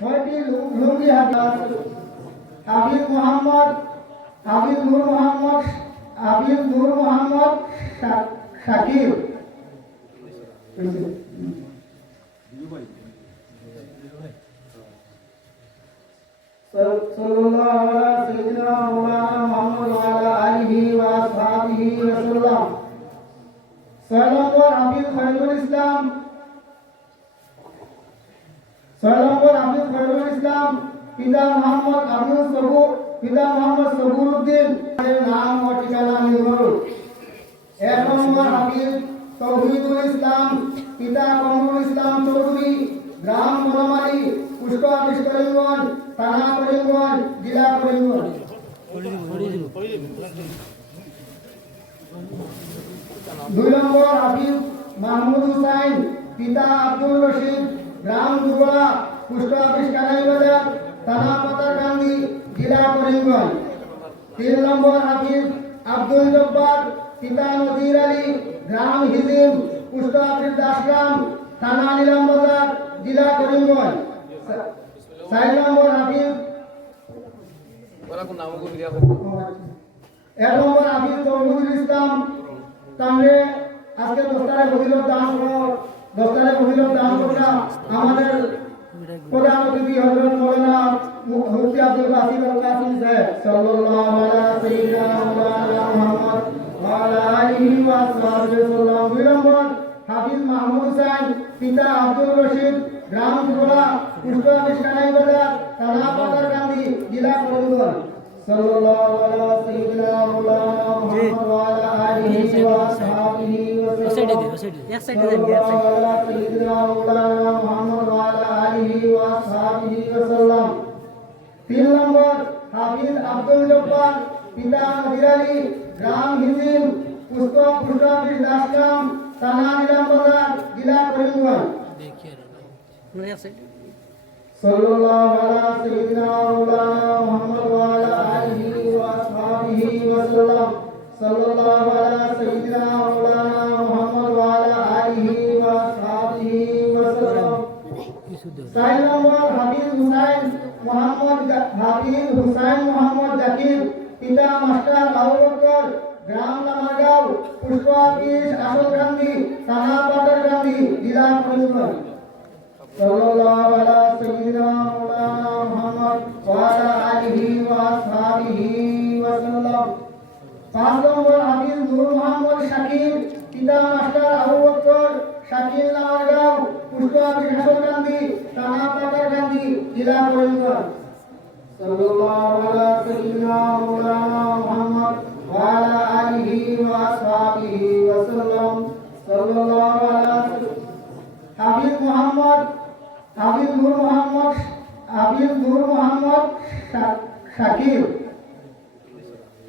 ছয়টি লুঙ্গি হাজার আবিদ মোহাম্মদ আবিদ নূর মোহাম্মদ আবিদ নূর মোহাম্মদ শা- শাকির صلى الله على سيدنا مولانا محمد وعلى آله وأصحابه وسلم ছয় নম্বর আবিদ খয়রুল ইসলাম ছয় নম্বর আবিদ খয়রুল ইসলাম, পিতা মোহাম্মদ আব্দুল সবুর, পিতা মোহাম্মদ সবুর উদ্দিন নাম ও ঠিকানা নির্ভর। এক নম্বর আবিদ তৌহিদুল ইসলাম, পিতা কমরুল ইসলাম চৌধুরী, গ্রাম মনোমারি পুষ্প অফিস করিমগঞ্জ থানা জেলা করিমগঞ্জ দুই নম্বর হাফিজ মাহমুদ হুসাইন, পিতা আব্দুল রশিদ গ্রাম দুগলা পুষ্প অফিস কানাইবাজার থানা পাতারকান্দি জেলা করিমগঞ্জ। তিন নম্বর হাফিজ আব্দুল জব্বার, পিতা নজির আলী, গ্রাম হিজিম, পুষ্প অফিস দাসগ্রাম, থানা নিলামবাজার জেলা করিমগঞ্জ। চার নম্বর হাফিজ এক নম্বর হাফিজ তৌহিদুল ইসলাম। তাহলে আজকে দশটারে বহিলত দান দশটারে বহিলত দান করা আমাদের প্রধান অতিথি মৌলানা মুফতি আব্দুল আল কাসিম সাহেব, সাল্লাল্লাহু মুহাম্মদ আলিহি সাল্লাম নম্বর, হাফিজ মাহমুদ হুসাইন পিতা আব্দুল রশিদ, গ্রাম ত্রিপুরা পুষ্প জেলা সাল্লাল্লাহু আলা মুহাম্মদ ওয়া তিন নম্বর হাফিজ আব্দুল জব্বার পিতা গ্রাম হিজিম দাসগ্রাম থানা নিলামবাজার জেলা করিমগঞ্জ। সাল্লাল্লাহু আলা সাইয়্যিদিনা মাওলানা মুহাম্মদ আসহাবিহি ওয়া সাল্লাম সাল্লাল্লাহু আলা সাইয়্যিদিনা মাওলানা মুহাম্মদ ওয়া আলা আলিহি ওয়া আসহাবিহি ওয়া সাল্লাম কিছু দে চার নম্বর হাফিজ হুসাইন মোহাম্মদ জা- হাফিজ হুসাইন মোহাম্মদ জাকির পিতা মাস্টার আবু বকর গ্রাম লামারগাঁও পুষ্প অফিস আসলকান্দি থানা পাতারকান্দি জেলা করিমগঞ্জ সাল্লাল্লাহু আলা সাইয়্যিদিনা মাওলানা পাঁচ নম্বর হাফিজ নূর মোহাম্মদ শাকির পিতা master Abu Bakar Shakir Lamargaon post office Haslakandi থানা পাতারকান্দি জেলা করিমগঞ্জ সাল্লাল্লাহু আলা সাইয়্যিদিনা মাওলানা মুহাম্মদ ওয়া আলা আলিহি ওয়া আসহাবিহি ওয়া সাল্লাম। সাল্লাল্লাহু আলা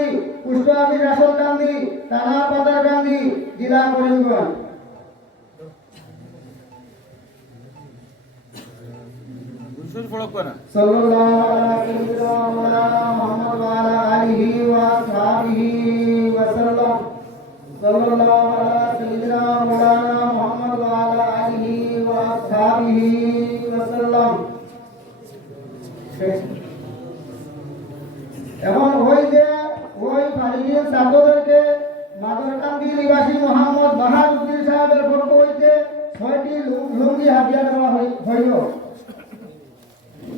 গ্রাম মাদারকান্দি পুষ্প অফিস আসলকান্দি থানা পাতারকান্দি জেলা করিমগঞ্জ সাল্লাল্লাহু আলা সাইয়্যিদিনা মাওলানা মুহাম্মদ ওয়া আলা আলিহি ওয়া আসহাবিহি ওয়া সাল্লাম সাল্লাল্লাহু আলা সাইয়্যিদিনা মাওলানা মুহাম্মদ ওয়া আলা আলিহি ওয়া আসহাবিহি ওয়া সাল্লাম এখন ওই যে ওই ফারিগির ছাত্রদেরকে মাদারকান্দি নিবাসী মোহাম্মদ বাহাদুদ্দিন সাহেবের পক্ষ হইতে ছয়টি লুঙ্গি হাতিয়ার দেওয়া হইল।